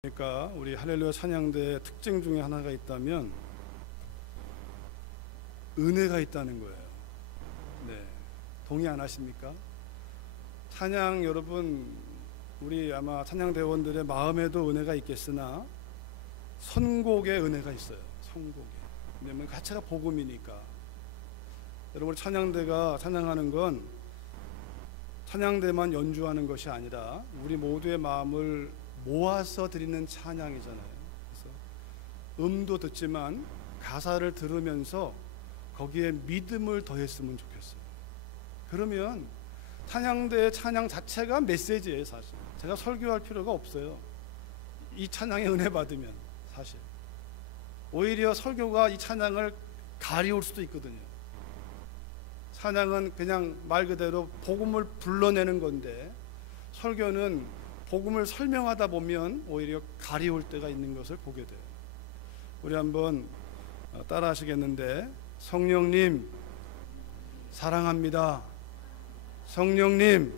그러니까 우리 할렐루야 찬양대의 특징 중에 하나가 있다면 은혜가 있다는 거예요. 네, 동의 안 하십니까? 찬양 여러분, 우리 아마 찬양대원들의 마음에도 은혜가 있겠으나 선곡에 은혜가 있어요. 선곡에. 왜냐면 자체가 복음이니까. 여러분, 찬양대가 찬양하는 건 찬양대만 연주하는 것이 아니라 우리 모두의 마음을 모아서 드리는 찬양이잖아요. 그래서 음도 듣지만 가사를 들으면서 거기에 믿음을 더했으면 좋겠어요. 그러면 찬양대의 찬양 자체가 메시지예요. 사실 제가 설교할 필요가 없어요. 이 찬양에 은혜 받으면 사실 오히려 설교가 이 찬양을 가리울 수도 있거든요. 찬양은 그냥 말 그대로 복음을 불러내는 건데 설교는 복음을 설명하다 보면 오히려 가리울 때가 있는 것을 보게 돼요. 우리 한번 따라 하시겠는데, 성령님 사랑합니다. 성령님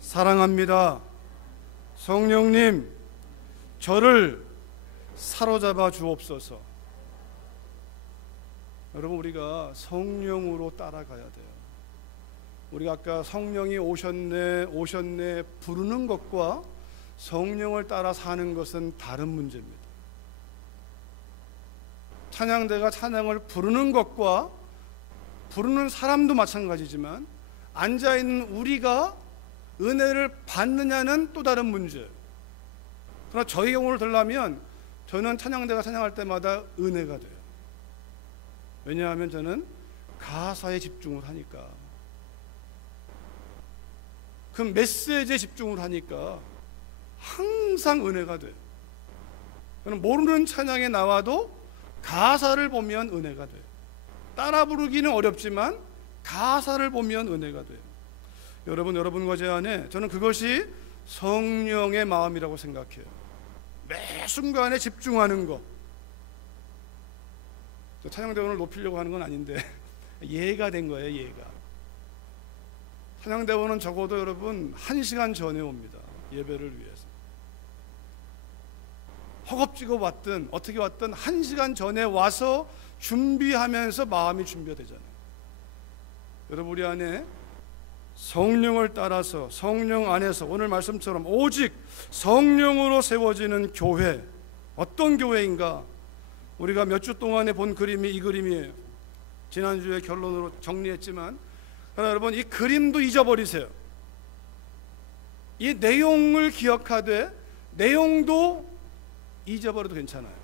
사랑합니다. 성령님 저를 사로잡아 주옵소서. 여러분, 우리가 성령으로 따라가야 돼요. 우리가 아까 성령이 오셨네 부르는 것과 성령을 따라 사는 것은 다른 문제입니다. 찬양대가 찬양을 부르는 것과 부르는 사람도 마찬가지지만 앉아있는 우리가 은혜를 받느냐는 또 다른 문제예요. 그러나 저희 경우를 들라면 저는 찬양대가 찬양할 때마다 은혜가 돼요. 왜냐하면 저는 가사에 집중을 하니까, 그 메시지에 집중을 하니까 항상 은혜가 돼요. 저는 모르는 찬양에 나와도 가사를 보면 은혜가 돼요. 따라 부르기는 어렵지만 가사를 보면 은혜가 돼요. 여러분과 제 안에 저는 그것이 성령의 마음이라고 생각해요. 매 순간에 집중하는 것. 찬양대원을 높이려고 하는 건 아닌데 예가 된 거예요. 예가. 찬양대원은 적어도 여러분 1시간 전에 옵니다. 예배를 위해서. 허겁지겁 왔든 어떻게 왔든 1시간 전에 와서 준비하면서 마음이 준비가 되잖아요. 여러분, 우리 안에 성령을 따라서 성령 안에서 오늘 말씀처럼 오직 성령으로 세워지는 교회, 어떤 교회인가? 우리가 몇 주 동안에 본 그림이 이 그림이에요. 지난주에 결론으로 정리했지만, 그러나 여러분, 이 그림도 잊어버리세요. 이 내용을 기억하되 내용도 잊어버려도 괜찮아요.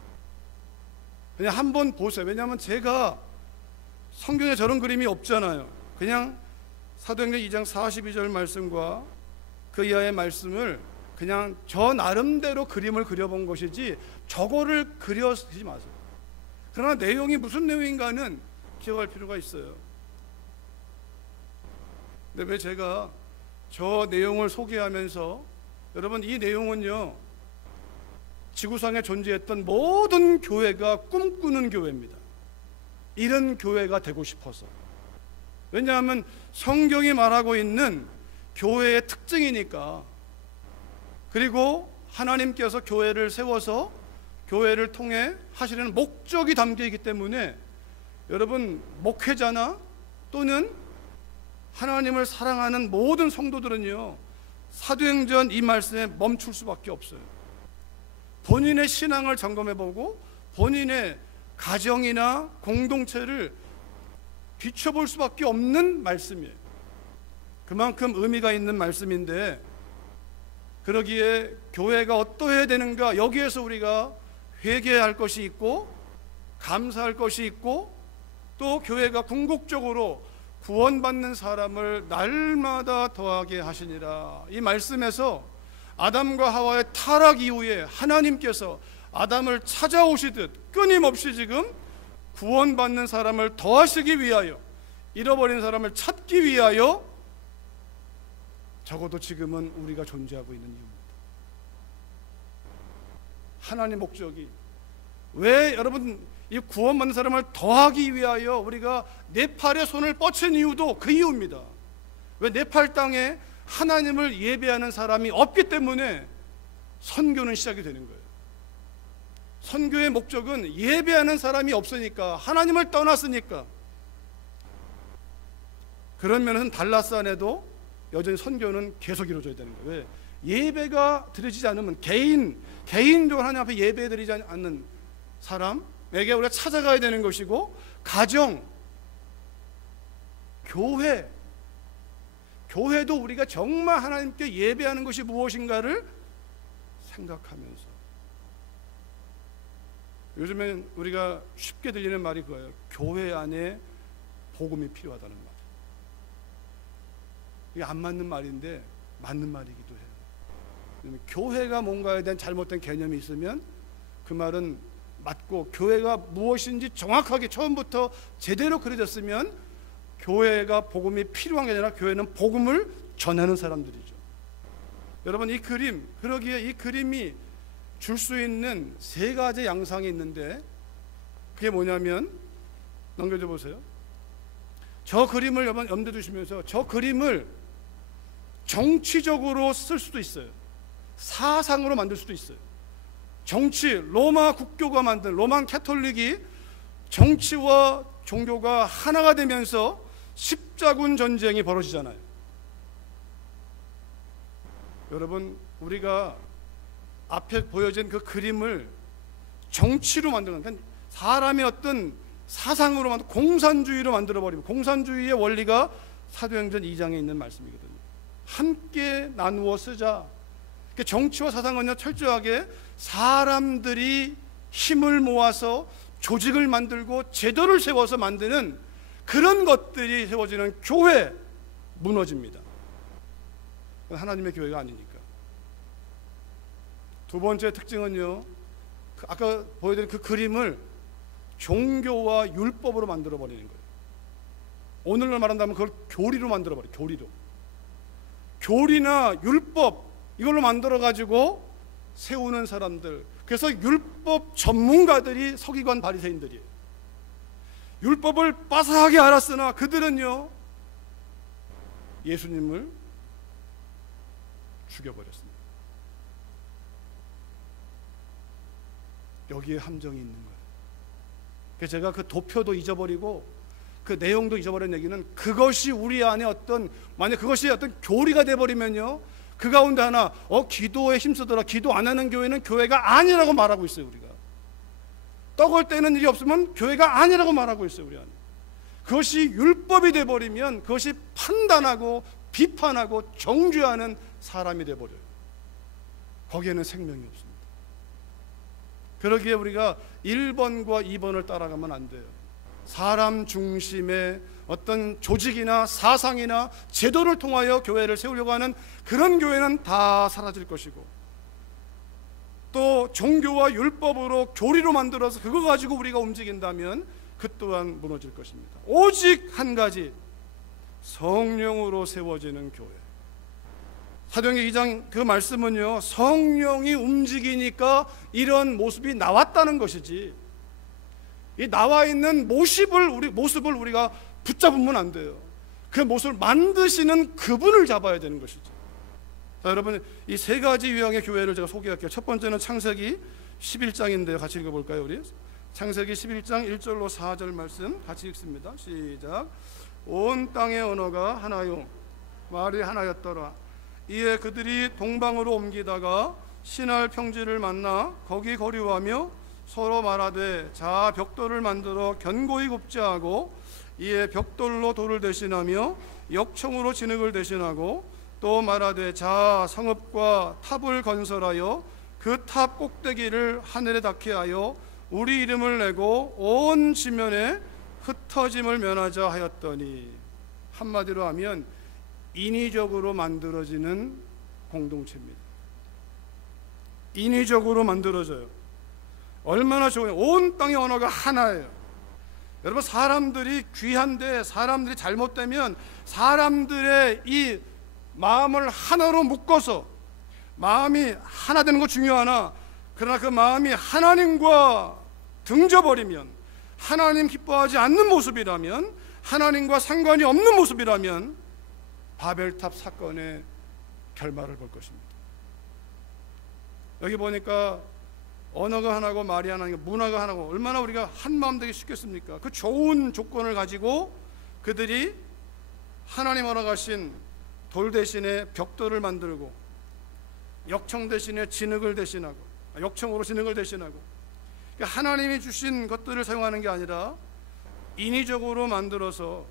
그냥 한번 보세요. 왜냐하면 제가 성경에 저런 그림이 없잖아요. 그냥 사도행전 2장 42절 말씀과 그 이하의 말씀을 그냥 저 나름대로 그림을 그려본 것이지 저거를 그려쓰지 마세요. 그러나 내용이 무슨 내용인가는 기억할 필요가 있어요. 근데 왜 제가 저 내용을 소개하면서, 여러분, 이 내용은요 지구상에 존재했던 모든 교회가 꿈꾸는 교회입니다. 이런 교회가 되고 싶어서. 왜냐하면 성경이 말하고 있는 교회의 특징이니까. 그리고 하나님께서 교회를 세워서 교회를 통해 하시는 목적이 담겨 있기 때문에 여러분, 목회자나 또는 하나님을 사랑하는 모든 성도들은요 사도행전 이 말씀에 멈출 수밖에 없어요. 본인의 신앙을 점검해보고 본인의 가정이나 공동체를 비춰볼 수밖에 없는 말씀이에요. 그만큼 의미가 있는 말씀인데, 그러기에 교회가 어떠해야 되는가, 여기에서 우리가 회개할 것이 있고 감사할 것이 있고, 또 교회가 궁극적으로 구원받는 사람을 날마다 더하게 하시니라. 이 말씀에서 아담과 하와의 타락 이후에 하나님께서 아담을 찾아오시듯 끊임없이 지금 구원받는 사람을 더하시기 위하여, 잃어버린 사람을 찾기 위하여 적어도 지금은 우리가 존재하고 있는 이유입니다. 하나님 목적이 왜 여러분 이 구원받는 사람을 더하기 위하여 우리가 네팔의 손을 뻗친 이유도 그 이유입니다. 왜 네팔 땅에 하나님을 예배하는 사람이 없기 때문에 선교는 시작이 되는 거예요. 선교의 목적은 예배하는 사람이 없으니까, 하나님을 떠났으니까. 그런 면은 달라스 안에도 여전히 선교는 계속 이루어져야 되는 거예요. 왜? 예배가 드려지지 않으면 개인적으로 하나님 앞에 예배 드리지 않는 사람에게 우리가 찾아가야 되는 것이고, 가정, 교회도 우리가 정말 하나님께 예배하는 것이 무엇인가를 생각하면서. 요즘엔 우리가 쉽게 들리는 말이 그거예요. 교회 안에 복음이 필요하다는 말. 이게 안 맞는 말인데 맞는 말이기도 해요. 교회가 뭔가에 대한 잘못된 개념이 있으면 그 말은 맞고, 교회가 무엇인지 정확하게 처음부터 제대로 그려졌으면 교회가 복음이 필요한 게 아니라 교회는 복음을 전하는 사람들이죠. 여러분, 이 그림, 그러기에 이 그림이 줄 수 있는 세 가지 양상이 있는데, 그게 뭐냐면, 넘겨줘 보세요. 저 그림을 여러분 염두에 두시면서, 저 그림을 정치적으로 쓸 수도 있어요. 사상으로 만들 수도 있어요. 정치, 로마 국교가 만든, 로만 캐톨릭이 정치와 종교가 하나가 되면서 십자군 전쟁이 벌어지잖아요. 여러분, 우리가 앞에 보여진 그 그림을 정치로 만드는, 그러니까 사람의 어떤 사상으로 만든, 공산주의로 만들어버리면, 공산주의의 원리가 사도행전 2장에 있는 말씀이거든요. 함께 나누어 쓰자. 그러니까 정치와 사상은 철저하게 사람들이 힘을 모아서 조직을 만들고 제도를 세워서 만드는 그런 것들이 세워지는 교회, 무너집니다. 하나님의 교회가 아니니까. 두 번째 특징은요, 아까 보여드린 그 그림을 종교와 율법으로 만들어버리는 거예요. 오늘날 말한다면 그걸 교리로 만들어버려요. 교리나 율법, 이걸로 만들어가지고 세우는 사람들. 그래서 율법 전문가들이 서기관 바리새인들이에요. 율법을 빠삭하게 알았으나 그들은요, 예수님을 죽여버렸습니다. 여기에 함정이 있는 거예요. 그래서 제가 그 도표도 잊어버리고 그 내용도 잊어버린 얘기는, 그것이 우리 안에 만약 그것이 어떤 교리가 돼버리면요, 그 가운데 하나, 기도에 힘쓰더라, 기도 안 하는 교회는 교회가 아니라고 말하고 있어요. 우리가 떡을 떼는 일이 없으면 교회가 아니라고 말하고 있어요. 우리 안에 그것이 율법이 돼버리면 그것이 판단하고 비판하고 정죄하는 사람이 돼버려요. 거기에는 생명이 없습니다. 그러기에 우리가 1번과 2번을 따라가면 안 돼요. 사람 중심의 어떤 조직이나 사상이나 제도를 통하여 교회를 세우려고 하는 그런 교회는 다 사라질 것이고, 또 종교와 율법으로 교리로 만들어서 그거 가지고 우리가 움직인다면 그 또한 무너질 것입니다. 오직 한 가지, 성령으로 세워지는 교회. 사도행전 2장 그 말씀은요, 성령이 움직이니까 이런 모습이 나왔다는 것이지, 이 나와 있는 모습을 우리가 붙잡으면 안 돼요. 그 모습을 만드시는 그분을 잡아야 되는 것이죠. 자, 여러분, 이 세 가지 유형의 교회를 제가 소개할게요. 첫 번째는 창세기 11장인데요. 같이 읽어볼까요, 우리? 창세기 11장 1절로 4절 말씀 같이 읽습니다. 시작. 온 땅의 언어가 하나요, 말이 하나였더라. 이에 그들이 동방으로 옮기다가 신할 평지를 만나 거기 거류하며 서로 말하되, 자 벽돌을 만들어 견고히 굽지 하고, 이에 벽돌로 돌을 대신하며 역청으로 진흙을 대신하고, 또 말하되, 자 성읍과 탑을 건설하여 그 탑 꼭대기를 하늘에 닿게 하여 우리 이름을 내고 온 지면에 흩어짐을 면하자 하였더니, 한마디로 하면 인위적으로 만들어지는 공동체입니다. 인위적으로 만들어져요. 얼마나 좋아요. 온 땅의 언어가 하나예요. 여러분, 사람들이 귀한데 사람들이 잘못되면 사람들의 이 마음을 하나로 묶어서, 마음이 하나 되는 거 중요하나, 그러나 그 마음이 하나님과 등져버리면, 하나님 기뻐하지 않는 모습이라면, 하나님과 상관이 없는 모습이라면 바벨탑 사건의 결말을 볼 것입니다. 여기 보니까 언어가 하나고 말이 하나고 문화가 하나고 얼마나 우리가 한 마음 되기 쉽겠습니까? 그 좋은 조건을 가지고 그들이 하나님 허락하신 돌 대신에 벽돌을 만들고 역청 대신에 진흙을 대신하고 역청으로 진흙을 대신하고, 그러니까 하나님이 주신 것들을 사용하는 게 아니라 인위적으로 만들어서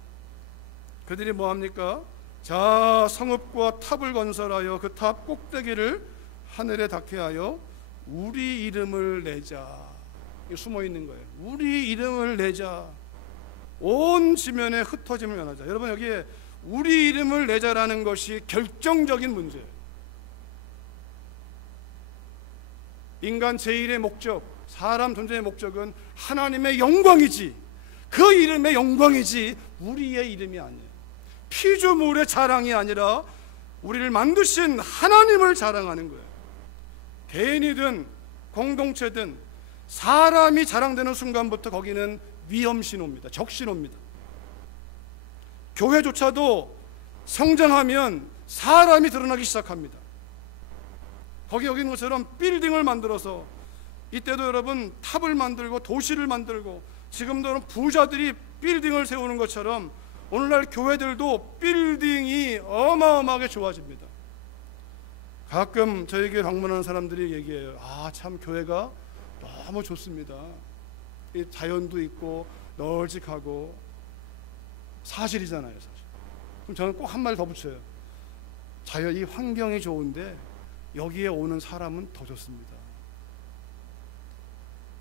그들이 뭐합니까? 자, 성읍과 탑을 건설하여 그 탑 꼭대기를 하늘에 닿게 하여 우리 이름을 내자. 숨어 있는 거예요. 우리 이름을 내자. 온 지면에 흩어짐을 면하자. 여러분, 여기에 우리 이름을 내자라는 것이 결정적인 문제예요. 인간 제1의 목적, 사람 존재의 목적은 하나님의 영광이지, 그 이름의 영광이지 우리의 이름이 아니에요. 피조물의 자랑이 아니라 우리를 만드신 하나님을 자랑하는 거예요. 개인이든 공동체든 사람이 자랑되는 순간부터 거기는 위험신호입니다. 적신호입니다. 교회조차도 성장하면 사람이 드러나기 시작합니다. 거기 여기 있는 것처럼 빌딩을 만들어서, 이때도 여러분 탑을 만들고 도시를 만들고, 지금도 부자들이 빌딩을 세우는 것처럼 오늘날 교회들도 빌딩이 어마어마하게 좋아집니다. 가끔 저에게 방문하는 사람들이 얘기해요. 참 교회가 너무 좋습니다. 이 자연도 있고 널찍하고. 사실이잖아요, 사실. 그럼 저는 꼭 한 마디 더 붙여요. 자연, 이 환경이 좋은데 여기에 오는 사람은 더 좋습니다.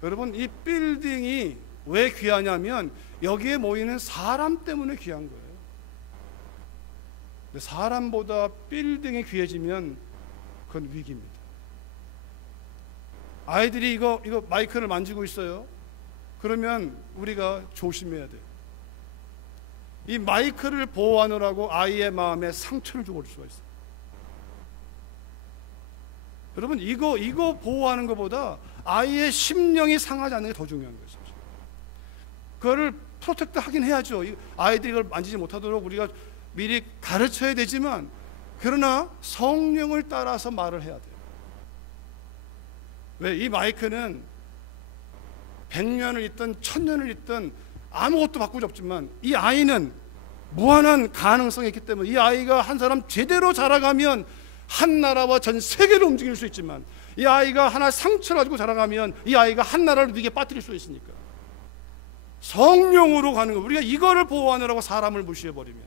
여러분, 이 빌딩이 왜 귀하냐면 여기에 모이는 사람 때문에 귀한 거예요. 근데 사람보다 빌딩이 귀해지면 그건 위기입니다. 아이들이 이거 마이크를 만지고 있어요. 그러면 우리가 조심해야 돼요. 이 마이크를 보호하느라고 아이의 마음에 상처를 주고 올 수가 있어요. 여러분, 이거 보호하는 것보다 아이의 심령이 상하지 않는 게 더 중요한 거예요. 그거를 프로텍트 하긴 해야죠. 아이들이 이걸 만지지 못하도록 우리가 미리 가르쳐야 되지만, 그러나 성령을 따라서 말을 해야 돼요. 왜? 이 마이크는 100년을 있든 1000년을 있든 아무것도 바꾸지 없지만, 이 아이는 무한한 가능성이 있기 때문에, 이 아이가 한 사람 제대로 자라가면 한 나라와 전 세계를 움직일 수 있지만, 이 아이가 하나 상처를 가지고 자라가면 이 아이가 한 나라를 위기에 빠뜨릴 수 있으니까 성령으로 가는 거. 우리가 이거를 보호하느라고 사람을 무시해버리면,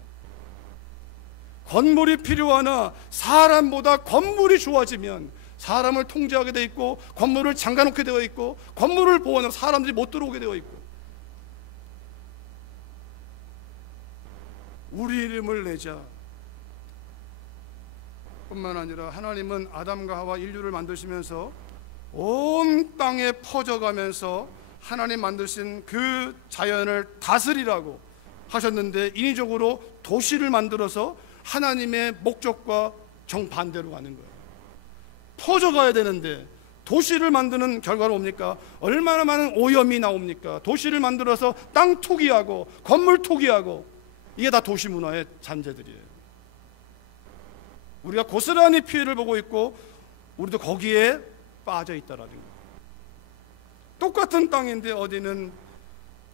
건물이 필요하나 사람보다 건물이 좋아지면 사람을 통제하게 되어 있고, 건물을 잠가놓게 되어 있고, 건물을 보호하느라 사람들이 못 들어오게 되어 있고. 우리 이름을 내자 뿐만 아니라, 하나님은 아담과 하와 인류를 만드시면서 온 땅에 퍼져가면서 하나님 만드신 그 자연을 다스리라고 하셨는데, 인위적으로 도시를 만들어서 하나님의 목적과 정반대로 가는 거예요. 퍼져가야 되는데 도시를 만드는 결과로 뭡니까? 얼마나 많은 오염이 나옵니까? 도시를 만들어서 땅 투기하고 건물 투기하고, 이게 다 도시 문화의 잔재들이에요. 우리가 고스란히 피해를 보고 있고 우리도 거기에 빠져 있다라는 거예요. 똑같은 땅인데 어디는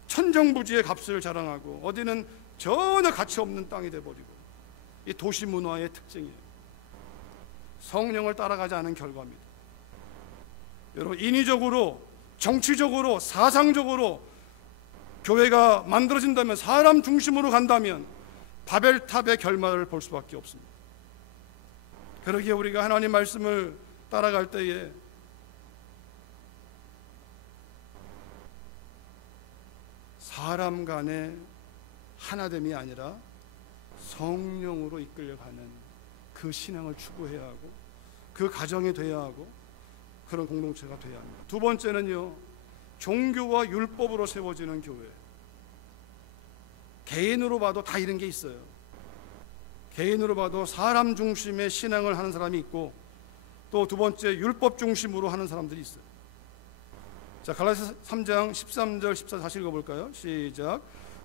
천정부지의 값을 자랑하고 어디는 전혀 가치 없는 땅이 돼버리고, 이 도시 문화의 특징이에요. 성령을 따라가지 않은 결과입니다. 여러분, 인위적으로, 정치적으로, 사상적으로 교회가 만들어진다면, 사람 중심으로 간다면 바벨탑의 결말을 볼 수밖에 없습니다. 그러기에 우리가 하나님 말씀을 따라갈 때에 사람 간의 하나됨이 아니라 성령으로 이끌려가는 그 신앙을 추구해야 하고, 그 가정이 돼야 하고, 그런 공동체가 돼야 합니다. 두 번째는요, 종교와 율법으로 세워지는 교회. 개인으로 봐도 다 이런 게 있어요. 개인으로 봐도 사람 중심의 신앙을 하는 사람이 있고, 또 두 번째 율법 중심으로 하는 사람들이 있어요. 자, 갈라디아서 3장 13절 14절 다시 읽어볼까요? 시작.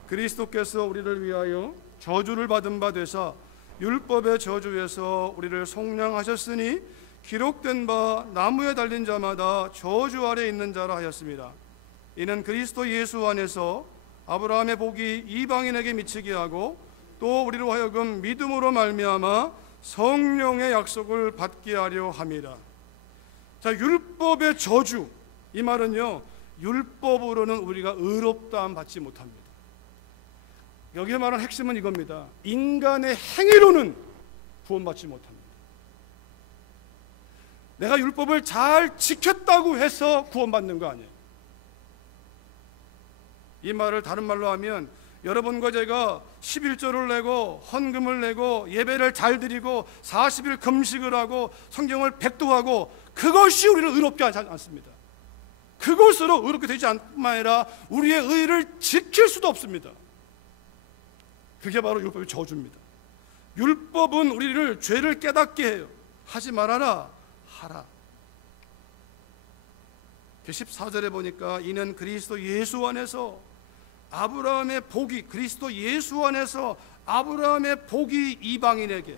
그리스도께서 우리를 위하여 저주를 받은 바 되사 율법의 저주에서 우리를 속량하셨으니, 기록된 바 나무에 달린 자마다 저주 아래 있는 자라 하였습니다. 이는 그리스도 예수 안에서 아브라함의 복이 이방인에게 미치게 하고 또 우리로 하여금 믿음으로 말미암아 성령의 약속을 받게 하려 함이라. 자, 율법의 저주, 이 말은요, 율법으로는 우리가 의롭다함 받지 못합니다. 여기에 말하는 핵심은 이겁니다. 인간의 행위로는 구원받지 못합니다. 내가 율법을 잘 지켰다고 해서 구원받는 거 아니에요. 이 말을 다른 말로 하면 여러분과 제가 11조를 내고 헌금을 내고 예배를 잘 드리고 40일 금식을 하고 성경을 백도하고 그것이 우리를 의롭게 하지 않습니다. 그것으로 의롭게 되지 않뿐만 아니라 우리의 의를 지킬 수도 없습니다. 그게 바로 율법의 저주입니다. 율법은 우리를 죄를 깨닫게 해요. 하지 말아라, 하라. 14절에 보니까 이는 그리스도 예수 안에서 아브라함의 복이, 그리스도 예수 안에서 아브라함의 복이 이방인에게.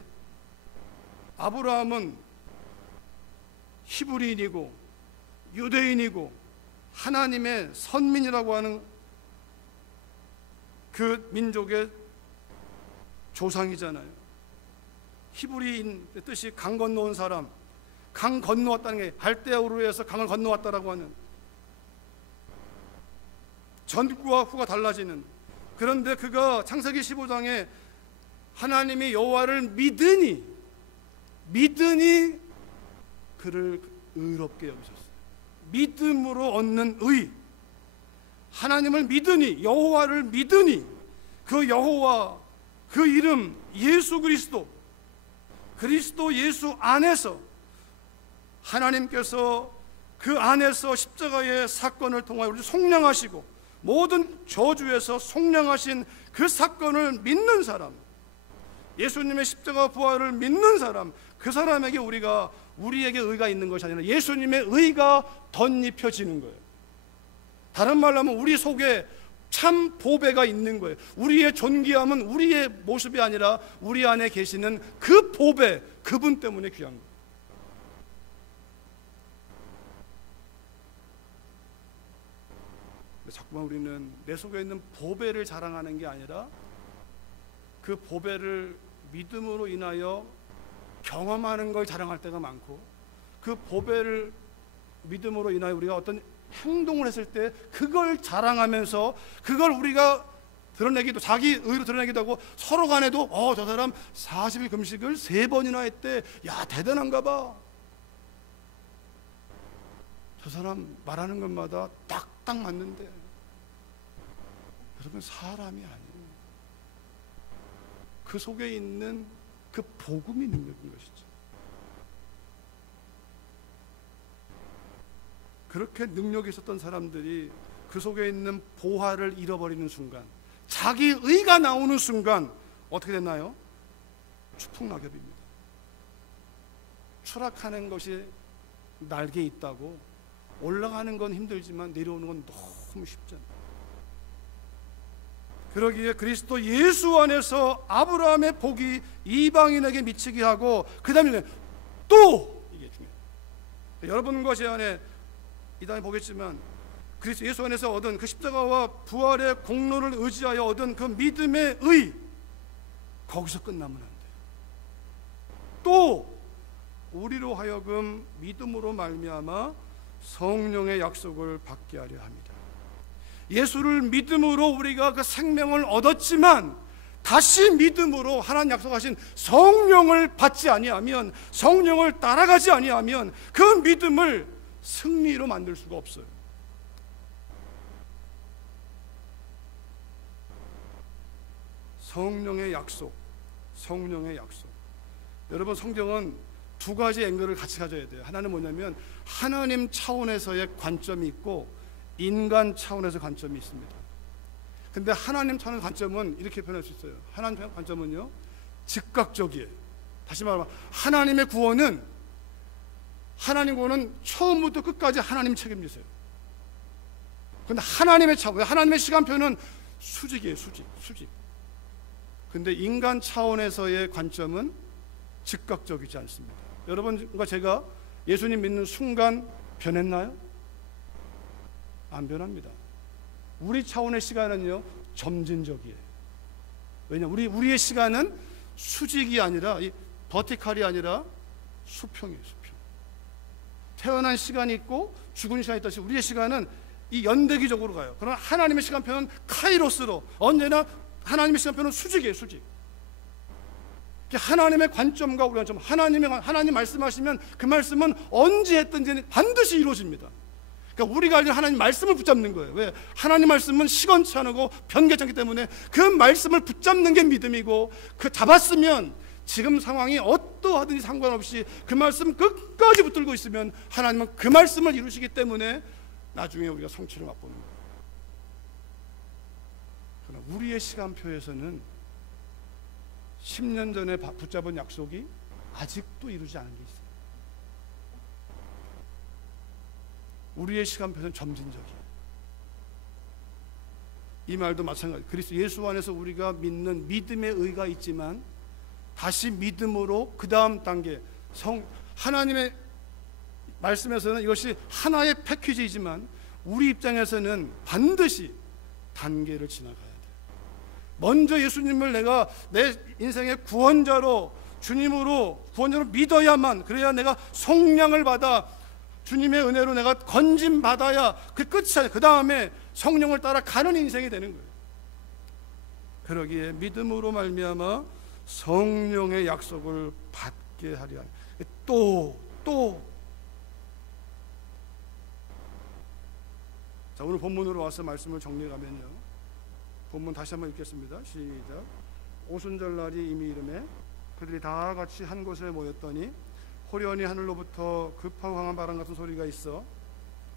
아브라함은 히브리인이고 유대인이고 하나님의 선민이라고 하는 그 민족의 조상이잖아요. 히브리인 뜻이 강 건너온 사람, 강 건너왔다는 게 갈대아우르에서 강을 건너왔다라고 하는, 전과 후가 달라지는. 그런데 그가 창세기 15장에 하나님이 여호와를 믿으니 그를 의롭게 여기셨어요. 믿음으로 얻는 의. 하나님을 믿으니, 여호와를 믿으니, 그 여호와, 그 이름 예수 그리스도, 그리스도 예수 안에서 하나님께서 그 안에서 십자가의 사건을 통하여 우리를 속량하시고 모든 저주에서 속량하신 그 사건을 믿는 사람, 예수님의 십자가 부활을 믿는 사람, 그 사람에게 우리에게 의가 있는 것이 아니라 예수님의 의가 덧입혀지는 거예요. 다른 말로 하면 우리 속에 참 보배가 있는 거예요. 우리의 존귀함은 우리의 모습이 아니라 우리 안에 계시는 그 보배, 그분 때문에 귀한 거예요. 자꾸만 우리는 내 속에 있는 보배를 자랑하는 게 아니라 그 보배를 믿음으로 인하여 경험하는 걸 자랑할 때가 많고, 그 보배를 믿음으로 인하여 우리가 어떤 행동을 했을 때 그걸 자랑하면서 그걸 우리가 드러내기도, 자기 의로 드러내기도 하고, 서로 간에도 저 사람 40일 금식을 3번이나 했대, 야 대단한가 봐, 저 사람 말하는 것마다 딱딱 맞는데. 여러분, 사람이 아니에요. 그 속에 있는 그 복음이 능력인 것이죠. 그렇게 능력이 있었던 사람들이 그 속에 있는 보화를 잃어버리는 순간, 자기 의가 나오는 순간 어떻게 됐나요? 추풍낙엽입니다. 추락하는 것이 날개 있다고 올라가는 건 힘들지만 내려오는 건 너무 쉽잖아요. 그러기에 그리스도 예수 안에서 아브라함의 복이 이방인에게 미치게 하고, 그 다음에 또, 이게 중요해요. 여러분과 제 안에 이 다음에 보겠지만 그리스도 예수 안에서 얻은 그 십자가와 부활의 공로를 의지하여 얻은 그 믿음의 의, 거기서 끝나면 안 돼요. 또 우리로 하여금 믿음으로 말미암아 성령의 약속을 받게 하려 합니다. 예수를 믿음으로 우리가 그 생명을 얻었지만 다시 믿음으로 하나님 약속하신 성령을 받지 아니하면, 성령을 따라가지 아니하면 그 믿음을 승리로 만들 수가 없어요. 성령의 약속, 성령의 약속. 여러분, 성경은 두 가지 앵글을 같이 가져야 돼요. 하나는 뭐냐면 하나님 차원에서의 관점이 있고 인간 차원에서 관점이 있습니다. 근데 하나님 차원의 관점은 이렇게 표현할 수 있어요. 하나님의 관점은요, 즉각적이에요. 다시 말하면 하나님의 구원은 처음부터 끝까지 하나님 책임지세요. 근데 하나님의 차원, 하나님의 시간표는 수직이에요. 수직. 근데 인간 차원에서의 관점은 즉각적이지 않습니다. 여러분과 제가 예수님 믿는 순간 변했나요? 안 변합니다. 우리 차원의 시간은요 점진적이에요. 왜냐, 우리의 시간은 수직이 아니라 버티칼이 아니라 수평이에요. 수평. 태어난 시간이 있고 죽은 시간이 있듯이 우리의 시간은 이 연대기적으로 가요. 그러나 하나님의 시간표는 카이로스로, 언제나 하나님의 시간표는 수직이에요. 수직. 하나님의 관점과 우리 관점, 하나님 말씀하시면 그 말씀은 언제 했든지 반드시 이루어집니다. 그러니까 우리가 알는 하나님 말씀을 붙잡는 거예요. 왜? 하나님 말씀은 시건치 않고 변개치 않기 때문에 그 말씀을 붙잡는 게 믿음이고, 그 잡았으면 지금 상황이 어떠하든지 상관없이 그 말씀 끝까지 붙들고 있으면 하나님은 그 말씀을 이루시기 때문에 나중에 우리가 성취를 맛보는 거예요. 그러나 우리의 시간표에서는 10년 전에 붙잡은 약속이 아직도 이루지 않은 게 있어요. 우리의 시간표는 점진적이에요. 이 말도 마찬가지. 그리스도 예수 안에서 우리가 믿는 믿음의 의가 있지만 다시 믿음으로 그 다음 단계, 하나님의 말씀에서는 이것이 하나의 패키지이지만 우리 입장에서는 반드시 단계를 지나가야 돼요. 먼저 예수님을 내가 내 인생의 구원자로, 구원자로 믿어야만, 그래야 내가 속량을 받아 주님의 은혜로 내가 건짐 받아야 그 끝이 아니라 그 다음에 성령을 따라 가는 인생이 되는 거예요. 그러기에 믿음으로 말미암아 성령의 약속을 받게 하려 하니 자, 오늘 본문으로 와서 말씀을 정리해 가면요, 본문 다시 한번 읽겠습니다. 시작. 오순절날이 이미 이르매 그들이 다 같이 한 곳에 모였더니 호련히 하늘로부터 급하고 강한 바람 같은 소리가 있어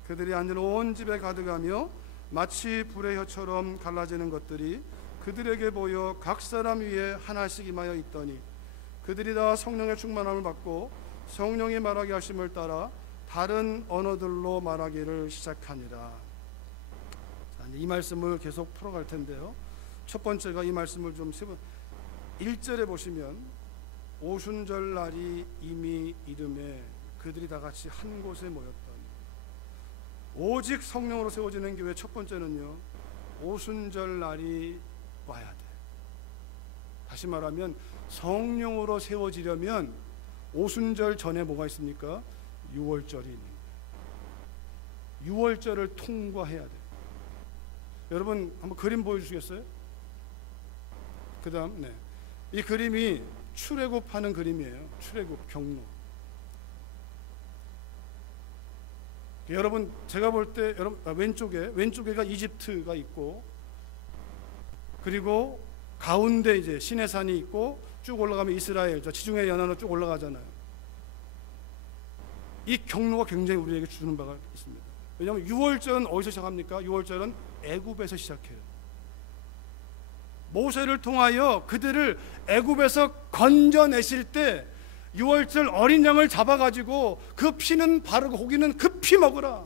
그들이 앉은 온 집에 가득하며 마치 불의 혀처럼 갈라지는 것들이 그들에게 보여 각 사람 위에 하나씩 임하여 있더니 그들이 다 성령의 충만함을 받고 성령이 말하게 하심을 따라 다른 언어들로 말하기를 시작하니라. 자, 이 말씀을 계속 풀어갈 텐데요, 첫 번째가 이 말씀을 좀 1절에 보시면 오순절 날이 이미 이름에 그들이 다 같이 한 곳에 모였더니, 오직 성령으로 세워지는 교회 첫 번째는요, 오순절 날이 와야 돼. 다시 말하면 성령으로 세워지려면 오순절 전에 뭐가 있습니까? 유월절이 있는 거예요. 유월절을 통과해야 돼. 여러분 한번 그림 보여주시겠어요? 그 다음, 네, 이 그림이 출애굽하는 그림이에요. 출애굽 경로. 여러분 제가 볼 때 왼쪽에가 이집트가 있고, 그리고 가운데 이제 시내산이 있고 쭉 올라가면 이스라엘, 저 지중해 연안으로 쭉 올라가잖아요. 이 경로가 굉장히 우리에게 주는 바가 있습니다. 왜냐하면 유월절은 어디서 시작합니까? 유월절은 애굽에서 시작해요. 모세를 통하여 그들을 애굽에서 건져내실 때 유월절 어린 양을 잡아가지고 그 피는 바르고 고기는 급히 먹으라.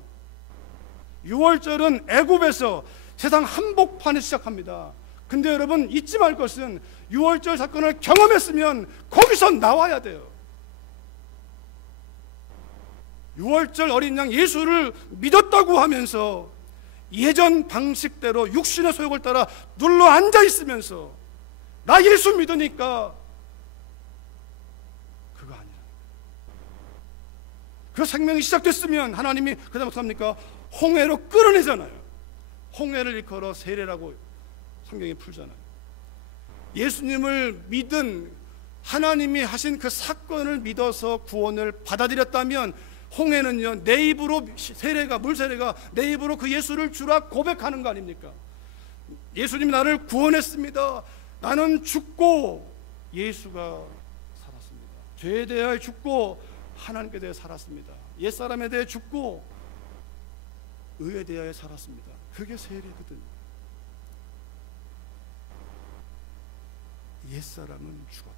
유월절은 애굽에서 세상 한복판에 시작합니다. 근데 여러분 잊지 말 것은 유월절 사건을 경험했으면 거기서 나와야 돼요. 유월절 어린 양 예수를 믿었다고 하면서 예전 방식대로 육신의 소욕을 따라 눌러 앉아 있으면서 나 예수 믿으니까, 그거 아니라, 그 생명이 시작됐으면 하나님이 그다음 어떡합니까? 홍해로 끌어내잖아요. 홍해를 일컬어 세례라고 성경이 풀잖아요. 예수님을 믿은 하나님이 하신 그 사건을 믿어서 구원을 받아들였다면 홍해는요, 내 입으로 세례가, 물세례가 내 입으로 그 예수를 주라 고백하는 거 아닙니까? 예수님이 나를 구원했습니다. 나는 죽고 예수가 살았습니다. 죄에 대하여 죽고 하나님께 대해 살았습니다. 옛사람에 대해 죽고 의에 대하여 살았습니다. 그게 세례거든요. 옛사람은 죽었다.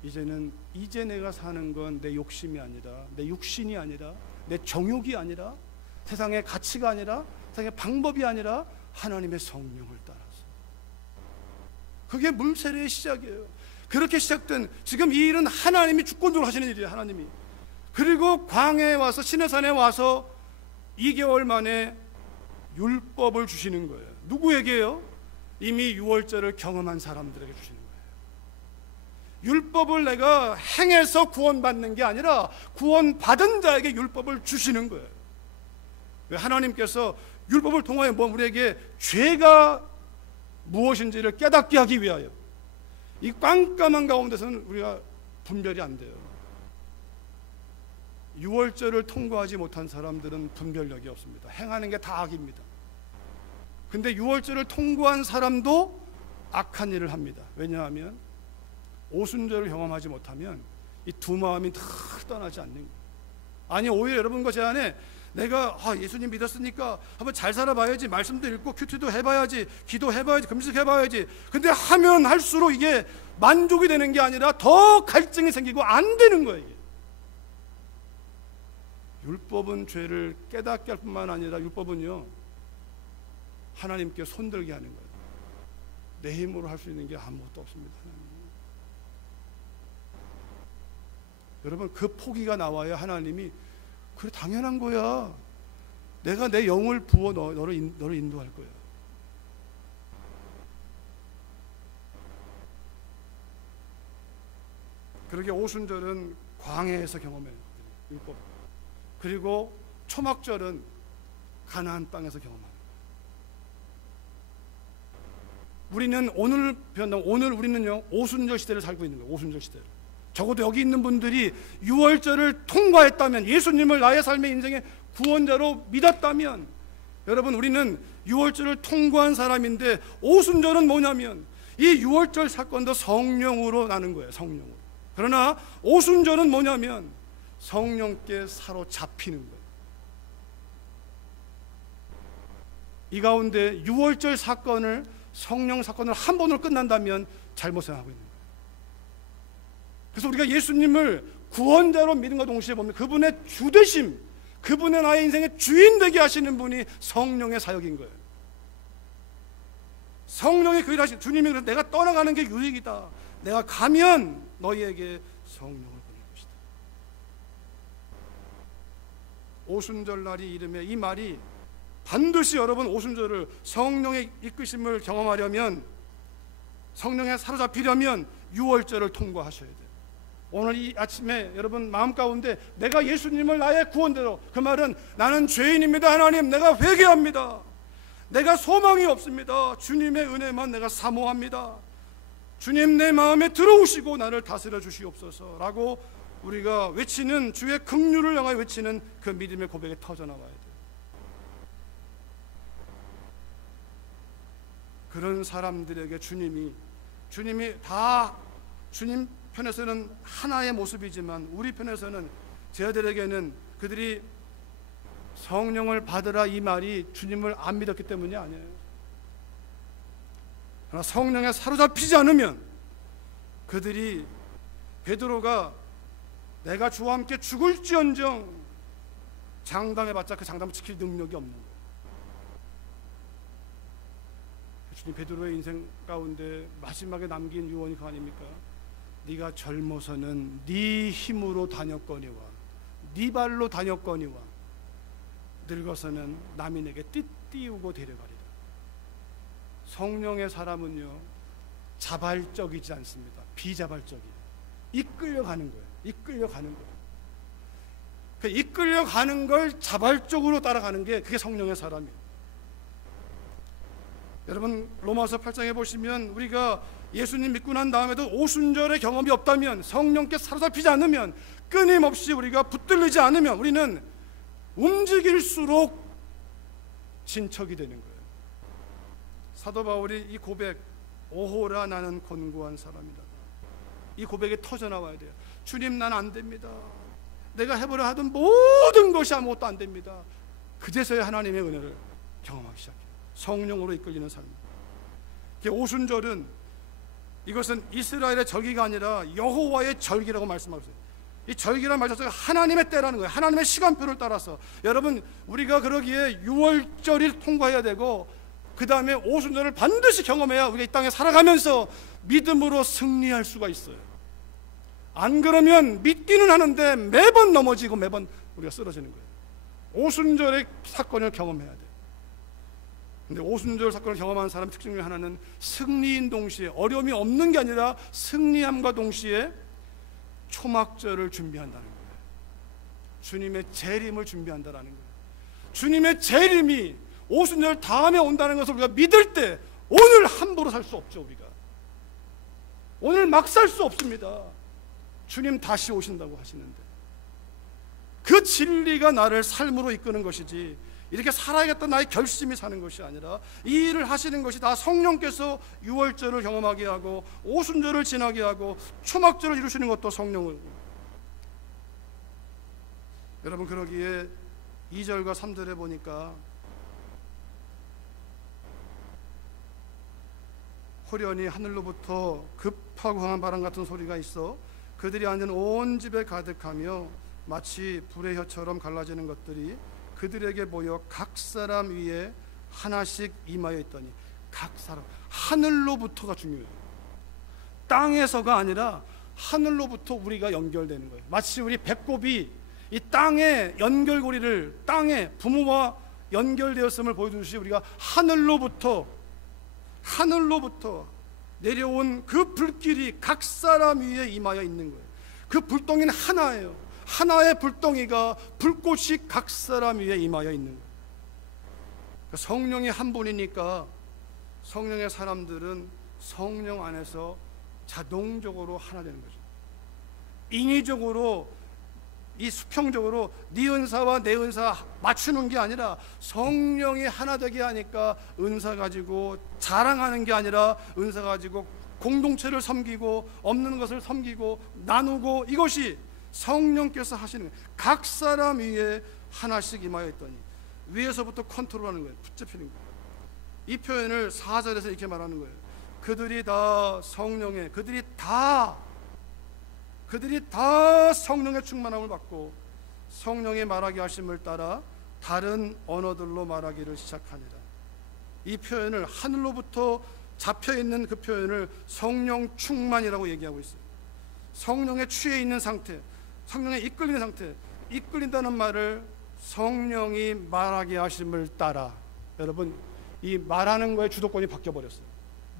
이제 내가 사는 건 내 욕심이 아니라, 내 육신이 아니라, 내 정욕이 아니라, 세상의 가치가 아니라, 세상의 방법이 아니라 하나님의 성령을 따라서. 그게 물세례의 시작이에요. 그렇게 시작된 지금 이 일은 하나님이 주권적으로 하시는 일이에요. 하나님이. 그리고 광야에 와서 시내산에 와서 2개월 만에 율법을 주시는 거예요. 누구에게요? 이미 유월절을 경험한 사람들에게 주시는 거예요. 율법을 내가 행해서 구원받는 게 아니라 구원받은 자에게 율법을 주시는 거예요. 왜? 하나님께서 율법을 통하여 우리에게 죄가 무엇인지를 깨닫게 하기 위하여. 이 깜깜한 가운데서는 우리가 분별이 안 돼요. 유월절을 통과하지 못한 사람들은 분별력이 없습니다. 행하는 게 다 악입니다. 근데 유월절을 통과한 사람도 악한 일을 합니다. 왜냐하면 오순절을 경험하지 못하면 이 두 마음이 다 떠나지 않는 거예요. 아니, 오히려 여러분과 제 안에 내가 예수님 믿었으니까 한번 잘 살아봐야지, 말씀도 읽고 큐티도 해봐야지, 기도해봐야지, 금식해봐야지. 근데 하면 할수록 이게 만족이 되는 게 아니라 더 갈증이 생기고 안 되는 거예요. 이게. 율법은 죄를 깨닫게 할 뿐만 아니라 율법은요, 하나님께 손들게 하는 거예요. 내 힘으로 할 수 있는 게 아무것도 없습니다. 여러분, 그 포기가 나와야 하나님이 그래, 당연한 거야. 내가 내 영을 부어 너를 인도할 거야. 그러게 오순절은 광야에서 경험해요. 율법. 그리고 초막절은 가나안 땅에서 경험합니다. 우리는 오늘 우리는요, 오순절 시대를 살고 있는 거예요. 오순절 시대를. 적어도 여기 있는 분들이 유월절을 통과했다면, 예수님을 나의 삶의 인생의 구원자로 믿었다면, 여러분, 우리는 유월절을 통과한 사람인데, 오순절은 뭐냐면 이 유월절 사건도 성령으로 나는 거예요. 성령으로. 그러나 오순절은 뭐냐면 성령께 사로잡히는 거예요. 이 가운데 유월절 사건을, 성령 사건을 한 번으로 끝난다면 잘못 생각하고 있는 거예요. 그래서 우리가 예수님을 구원자로 믿음과 동시에 보면 그분의 주되심, 그분의 나의 인생의 주인 되게 하시는 분이 성령의 사역인 거예요. 성령이 그 일하신, 주님이 그래서 내가 떠나가는 게 유익이다. 내가 가면 너희에게 성령을 보낼 것이다. 오순절 날이 이름에 이 말이 반드시 여러분 오순절을 성령의 이끄심을 경험하려면, 성령에 사로잡히려면 유월절을 통과하셔야 돼요. 오늘 이 아침에 여러분 마음 가운데 내가 예수님을 나의 구원대로, 그 말은 나는 죄인입니다. 하나님, 내가 회개합니다. 내가 소망이 없습니다. 주님의 은혜만 내가 사모합니다. 주님, 내 마음에 들어오시고 나를 다스려 주시옵소서 라고 우리가 외치는, 주의 긍휼을 향하여 외치는 그 믿음의 고백이 터져나와야 돼요. 그런 사람들에게 주님이 다 주님 편에서는 하나의 모습이지만 우리 편에서는, 저희들에게는 그들이 성령을 받으라 이 말이 주님을 안 믿었기 때문이 아니에요. 그러나 성령에 사로잡히지 않으면 그들이, 베드로가 내가 주와 함께 죽을지언정 장담해봤자 그 장담을 지킬 능력이 없는 거예요. 주님 베드로의 인생 가운데 마지막에 남긴 유언이 그거 아닙니까? 네가 젊어서는 네 힘으로 다녔거니와 네 발로 다녔거니와 늙어서는 남이 내게 띠띠우고 데려가리라. 성령의 사람은요, 자발적이지 않습니다. 비자발적이에요. 이끌려가는 거예요. 이끌려가는 거예요. 그 이끌려가는 걸 자발적으로 따라가는 게 그게 성령의 사람이에요. 여러분 로마서 8장에 보시면 우리가 예수님 믿고 난 다음에도 오순절의 경험이 없다면, 성령께 사로잡히지 않으면, 끊임없이 우리가 붙들리지 않으면 우리는 움직일수록 진척이 되는 거예요. 사도 바울이 이 고백, 오호라 나는 곤고한 사람이다, 이 고백이 터져나와야 돼요. 주님, 난 안 됩니다. 내가 해보려 하던 모든 것이 아무것도 안 됩니다. 그제서야 하나님의 은혜를 경험하기 시작해요. 성령으로 이끌리는 삶. 오순절은, 이것은 이스라엘의 절기가 아니라 여호와의 절기라고 말씀하고 있어요. 이 절기라는 말 자체가 하나님의 때라는 거예요. 하나님의 시간표를 따라서. 여러분, 우리가 그러기에 유월절을 통과해야 되고 그 다음에 오순절을 반드시 경험해야 우리가 이 땅에 살아가면서 믿음으로 승리할 수가 있어요. 안 그러면 믿기는 하는데 매번 넘어지고 매번 우리가 쓰러지는 거예요. 오순절의 사건을 경험해야 돼요. 근데 오순절 사건을 경험한 사람 특징 중에 하나는 승리인 동시에, 어려움이 없는 게 아니라 승리함과 동시에 초막절을 준비한다는 거예요. 주님의 재림을 준비한다는 거예요. 주님의 재림이 오순절 다음에 온다는 것을 우리가 믿을 때 오늘 함부로 살 수 없죠. 우리가 오늘 막 살 수 없습니다. 주님 다시 오신다고 하시는데 그 진리가 나를 삶으로 이끄는 것이지, 이렇게 살아야겠다 나의 결심이 사는 것이 아니라, 이 일을 하시는 것이 다 성령께서 유월절을 경험하게 하고 오순절을 지나게 하고 초막절을 이루시는 것도 성령을. 여러분, 그러기에 2절과 3절에 보니까 호련히 하늘로부터 급하고 강한 바람 같은 소리가 있어 그들이 앉은 온 집에 가득하며 마치 불의 혀처럼 갈라지는 것들이 그들에게 보여 각 사람 위에 하나씩 임하여 있더니, 각 사람, 하늘로부터가 중요해요. 땅에서가 아니라 하늘로부터 우리가 연결되는 거예요. 마치 우리 배꼽이 이 땅의 연결고리를, 땅의 부모와 연결되었음을 보여주듯이 우리가 하늘로부터 내려온 그 불길이 각 사람 위에 임하여 있는 거예요. 그 불덩이는 하나예요. 하나의 불덩이가, 불꽃이 각 사람 위에 임하여 있는 거예요. 성령이 한 분이니까 성령의 사람들은 성령 안에서 자동적으로 하나 되는 거죠. 인위적으로, 이 수평적으로 네 은사와 내 은사 맞추는 게 아니라 성령이 하나 되게 하니까 은사 가지고 자랑하는 게 아니라 은사 가지고 공동체를 섬기고 없는 것을 섬기고 나누고, 이것이 성령께서 하시는 거예요. 각 사람 위에 하나씩 임하여 있더니, 위에서부터 컨트롤하는 거예요. 붙잡히는 거예요. 이 표현을 4절에서 이렇게 말하는 거예요. 그들이 다 성령의, 그들이 다 성령의 충만함을 받고 성령의 말하게 하심을 따라 다른 언어들로 말하기를 시작하니라. 이 표현을, 하늘로부터 잡혀있는 그 표현을 성령 충만이라고 얘기하고 있어요. 성령에 취해 있는 상태, 성령에 이끌리는 상태. 이끌린다는 말을 성령이 말하게 하심을 따라, 여러분, 이 말하는 거에 주도권이 바뀌어버렸어요.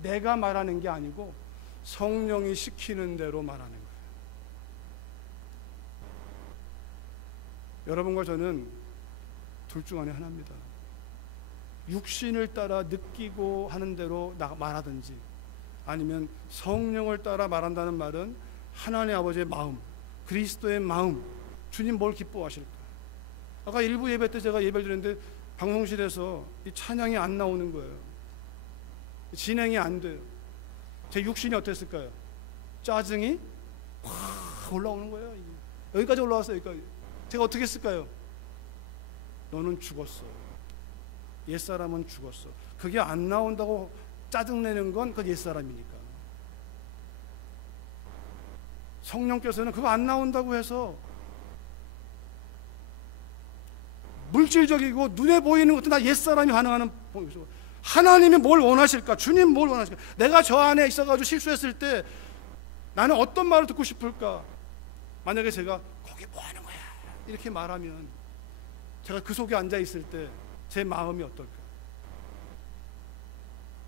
내가 말하는 게 아니고 성령이 시키는 대로 말하는 거예요. 여러분과 저는 둘 중 안에 하나입니다. 육신을 따라 느끼고 하는 대로 말하든지, 아니면 성령을 따라 말한다는 말은 하나님 아버지의 마음, 그리스도의 마음, 주님 뭘 기뻐하실까. 아까 일부 예배 때 제가 예배를 드렸는데 방송실에서 이 찬양이 안 나오는 거예요. 진행이 안 돼요. 제 육신이 어땠을까요? 짜증이 확 올라오는 거예요. 여기까지 올라왔어요. 여기까지. 제가 어떻게 했을까요? 너는 죽었어. 옛사람은 죽었어. 그게 안 나온다고 짜증내는 건 그 옛사람이니까. 성령께서는 그거 안 나온다고 해서 물질적이고 눈에 보이는 것도 다 옛사람이 반응하는, 하나님이 뭘 원하실까? 주님 뭘 원하실까? 내가 저 안에 있어가지고 실수했을 때 나는 어떤 말을 듣고 싶을까? 만약에 제가 거기 뭐 하는 거야? 이렇게 말하면 제가 그 속에 앉아 있을 때 제 마음이 어떨까?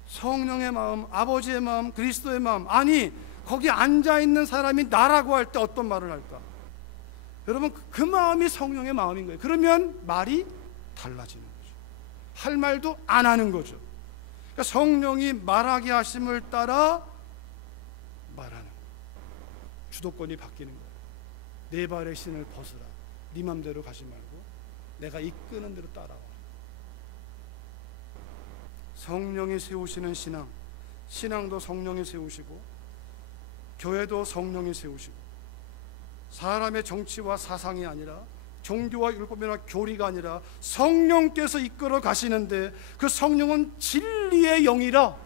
성령의 마음, 아버지의 마음, 그리스도의 마음, 아니 거기 앉아 있는 사람이 나라고 할 때 어떤 말을 할까? 여러분, 그 마음이 성령의 마음인 거예요. 그러면 말이 달라지는 거죠. 할 말도 안 하는 거죠. 그러니까 성령이 말하게 하심을 따라 말하는 거예요. 주도권이 바뀌는 거예요. 내 발의 신을 벗으라. 네 맘대로 가지 말고 내가 이끄는 대로 따라와. 성령이 세우시는 신앙, 신앙도 성령이 세우시고 교회도 성령이 세우시고, 사람의 정치와 사상이 아니라, 종교와 율법이나 교리가 아니라 성령께서 이끌어 가시는데, 그 성령은 진리의 영이라.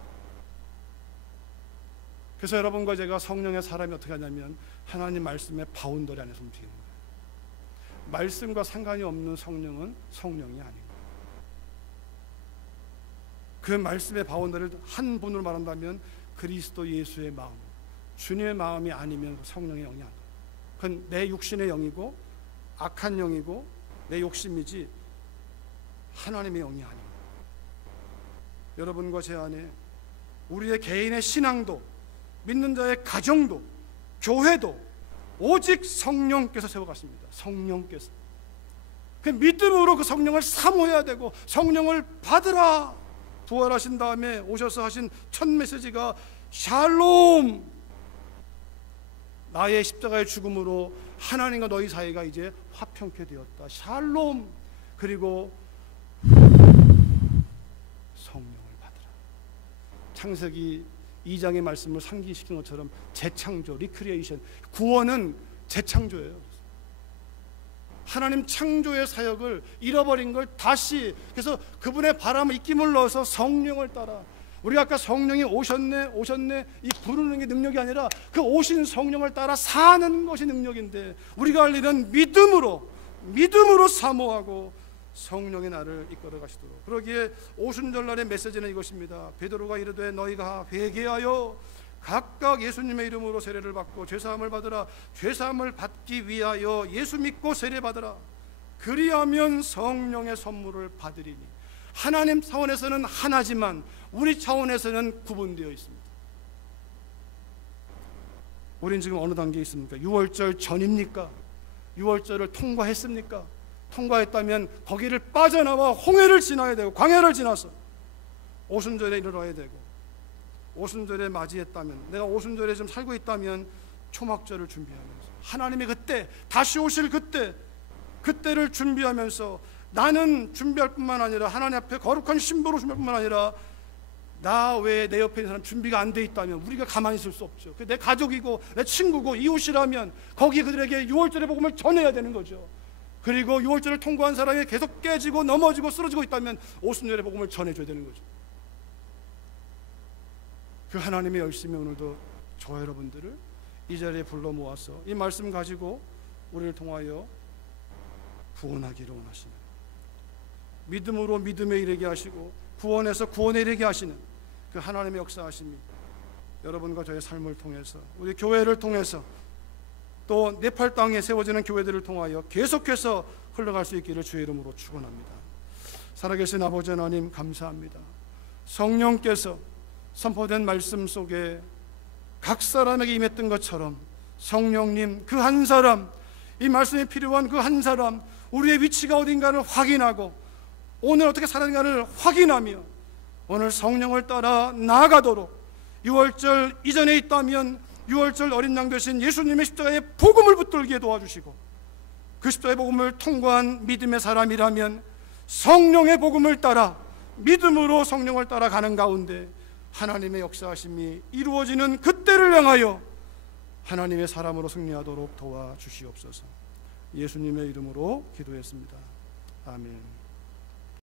그래서 여러분과 제가 성령의 사람이 어떻게 하냐면 하나님 말씀의 바운더리 안에서 움직이는 거예요. 말씀과 상관이 없는 성령은 성령이 아닌 거예요. 그 말씀의 바운더를 한 분으로 말한다면 그리스도 예수의 마음, 주님의 마음이 아니면 성령의 영이 아니에요. 그건 내 육신의 영이고 악한 영이고 내 욕심이지 하나님의 영이 아니에요. 여러분과 제 안에 우리의 개인의 신앙도, 믿는 자의 가정도, 교회도 오직 성령께서 세워가십니다. 성령께서. 그 믿음으로 그 성령을 사모해야 되고 성령을 받으라. 부활하신 다음에 오셔서 하신 첫 메시지가 샬롬, 나의 십자가의 죽음으로 하나님과 너희 사이가 이제 화평케 되었다. 샬롬. 그리고 성령을 받으라. 창세기 2장의 말씀을 상기시킨 것처럼 재창조, 리크리에이션, 구원은 재창조예요. 하나님 창조의 사역을 잃어버린 걸 다시, 그래서 그분의 바람을 입김을 넣어서 성령을 따라. 우리가 아까 성령이 오셨네 이 부르는 게 능력이 아니라 그 오신 성령을 따라 사는 것이 능력인데, 우리가 할 일은 믿음으로 사모하고 성령이 나를 이끌어 가시도록. 그러기에 오순절날의 메시지는 이것입니다. 베드로가 이르되 너희가 회개하여 각각 예수님의 이름으로 세례를 받고 죄사함을 받으라. 죄사함을 받기 위하여 예수 믿고 세례 받으라. 그리하면 성령의 선물을 받으리니. 하나님 차원에서는 하나지만 우리 차원에서는 구분되어 있습니다. 우린 지금 어느 단계에 있습니까? 6월절 전입니까? 6월절을 통과했습니까? 통과했다면 거기를 빠져나와 홍해를 지나야 되고 광야를 지나서 오순절에 이르러야 되고, 오순절에 맞이했다면, 내가 오순절에 좀 살고 있다면 초막절을 준비하면서 하나님의 그때, 다시 오실 그때를 준비하면서 나는 준비할 뿐만 아니라 하나님 앞에 거룩한 신부로 준비할 뿐만 아니라 나 외에 내 옆에 있는 사람 준비가 안 돼 있다면 우리가 가만히 있을 수 없죠. 내 가족이고 내 친구고 이웃이라면 거기에 그들에게 6월절의 복음을 전해야 되는 거죠. 그리고 6월절을 통과한 사람이 계속 깨지고 넘어지고 쓰러지고 있다면 오순절의 복음을 전해줘야 되는 거죠. 그 하나님의 열심히 오늘도 저와 여러분들을 이 자리에 불러 모아서 이 말씀 가지고 우리를 통하여 구원하기를 원하시는, 믿음으로 믿음에 이르게 하시고 구원에서 구원에 이르게 하시는 그 하나님의 역사하심이 여러분과 저의 삶을 통해서, 우리 교회를 통해서, 또 네팔 땅에 세워지는 교회들을 통하여 계속해서 흘러갈 수 있기를 주의 이름으로 축원합니다. 살아계신 아버지 하나님 감사합니다. 성령께서 선포된 말씀 속에 각 사람에게 임했던 것처럼 성령님 그 한 사람, 이 말씀이 필요한 그 한 사람, 우리의 위치가 어딘가를 확인하고 오늘 어떻게 살아가는가를 확인하며 오늘 성령을 따라 나아가도록, 6월절 이전에 있다면 6월절 어린 양 되신 예수님의 십자가의 복음을 붙들게 도와주시고, 그 십자가의 복음을 통과한 믿음의 사람이라면 성령의 복음을 따라 믿음으로 성령을 따라가는 가운데 하나님의 역사하심이 이루어지는 그때를 향하여 하나님의 사람으로 승리하도록 도와주시옵소서. 예수님의 이름으로 기도했습니다. 아멘.